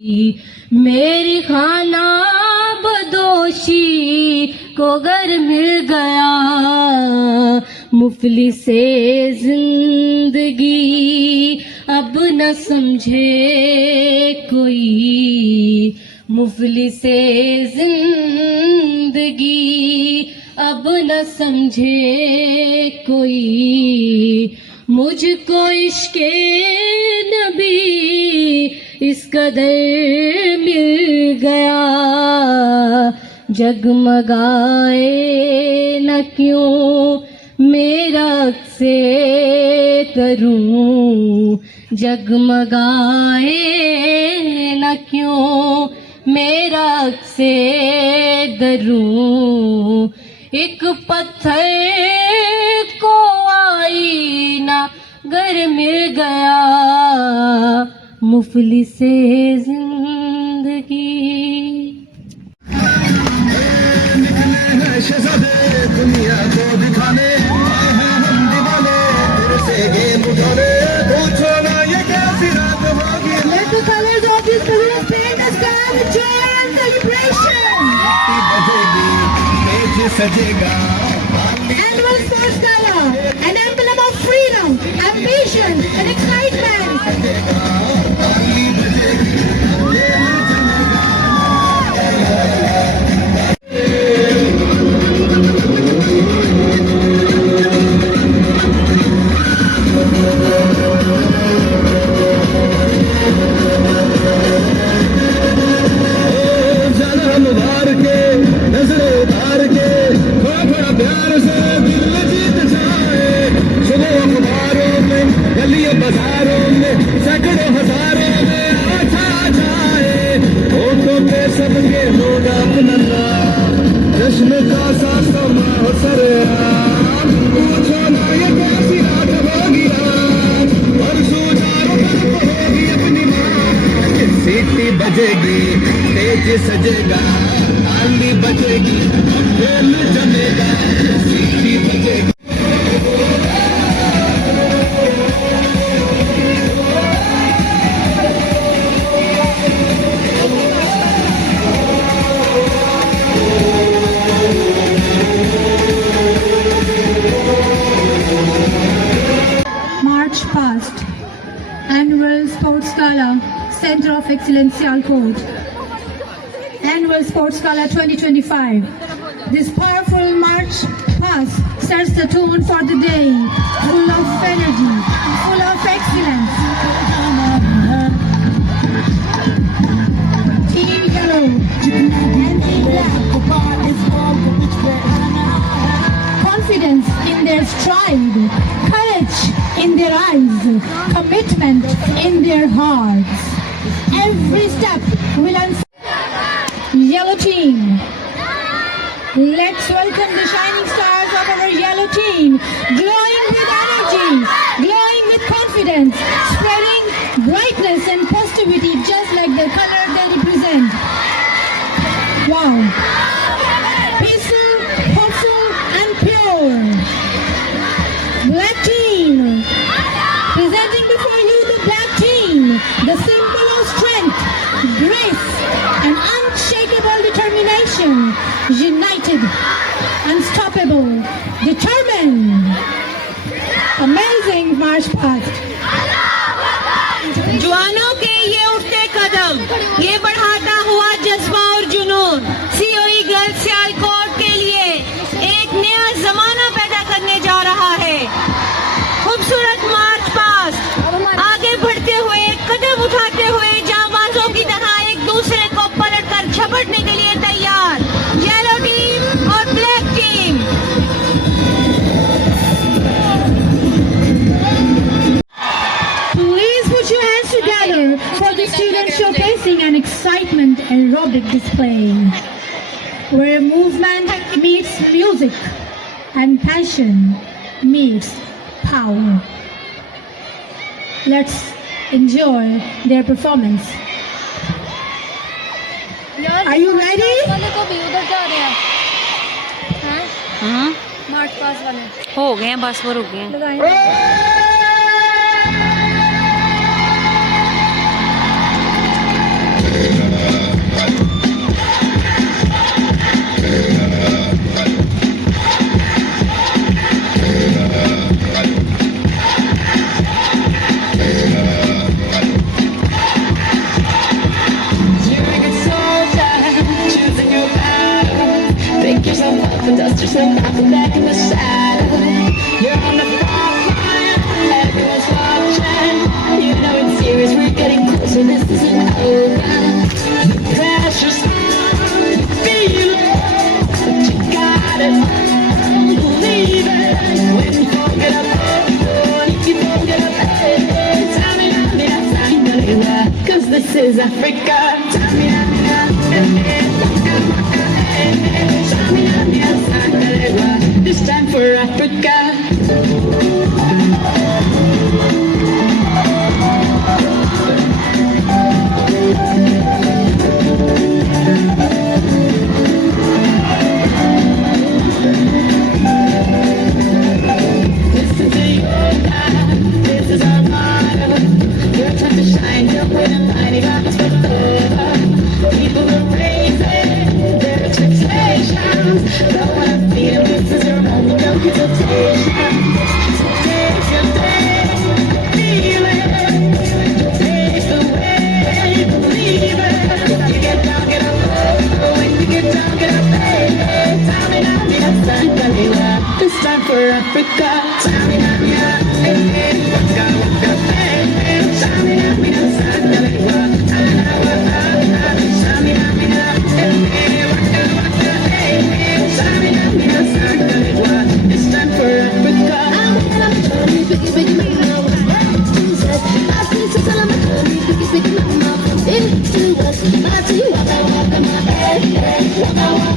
मेरी खाना बदोशी को घर मिल गया, मुफलिस से जिंदगी अब न समझे कोई, मुफलिस से जिंदगी अब न समझे कोई, मुझको इश्क़े नबी इस कदर मिल गया, जगमगाए न क्यों मेरा से करूं, जगमगाए न क्यों मेरा से दरूं, एक पत्थर को आईना घर मिल गया, मुफलिस से जिंदगी। दुनिया को दिखाने हम दीवाने, तेरे से गेम उठाने, पूछो ना ये कैसी रात होगी। Let the colors of this balloon paint the sky with joy and celebration. बजेगी, Tej सजेगा। Annual Sports Gala, an emblem of freedom, ambition, and excitement. जश्न का सा समा हो सरेआम, पूछो ना ये कैसी रात होगी आज, परसों चारों तरफ होगी अपनी माँ। सीटी बजेगी, तेज सजेगा, ताली बजेगी, खेल जमेगा, सीटी बजेगी। March past, Annual Sports Gala, Center of Excellence, Sialkot. Annual Sports Gala 2025. This powerful march past sets the tone for the day, full of energy, full of excellence. Team Yellow and Team Black. Confidence in their stride, courage in their eyes, commitment in their hearts. Every step will Yellow team. Let's welcome the shining stars of our yellow team, glowing with energy, glowing with confidence, spreading brightness and positivity just like the color they represent. Wow. Peaceful, hopeful and pure. Black team. Presenting before you the black team, the symbol of strength, grace and unshakable determination. United, unstoppable, determined. Amazing march past. जवानों के ये उठते कदम, ये बढ़ाता हुआ जज्बा और जुनून सीओई गर्ल्स सियालकोट के लिए एक नया जमाना पैदा करने जा रहा है। खूबसूरत मार्च पास्ट आगे बढ़ते हुए, कदम उठाते हुए जांबाजों की तरह एक दूसरे को पलटकर झपटने के लिए तैयार। येलो टीम और black team. Please put your hands together for the students showcasing an excitement aerobic display, where movement meets music and passion meets power. Let's enjoy their performance. Are you ready? वाले को भी उधर जा रहे हैं, हैं? हाँ, मार्च पास वाले हो गए हैं, बस वो रुक गए हैं। लगाए। and dust yourself off the back of the saddle. You're on the front line, everyone's watching. You know it's serious, we're getting closer, this isn't over. The pressure's on, you feel it, but you got it. Believe it, when you forget about it, if you forget about it, cause this is Africa. This time for Africa. This is a yoga, this is our motto. Your time to shine, don't wait and mighty God's over. People are raising their expectations. Don't wanna feel this is your moment, no hesitation. So take your day, feel it. Take the way, believe it. When you get down, get up. When you get down, get up, baby. Tamina, mira, Sangalewa. This time for Africa. Tamina, mira, hey, waka, waka, baby. Tamina, mira, Sangalewa. Tamina, mira, hey, waka, waka, baby. Tamina, mira, Sangalewa. This time for Africa. Waka, waka,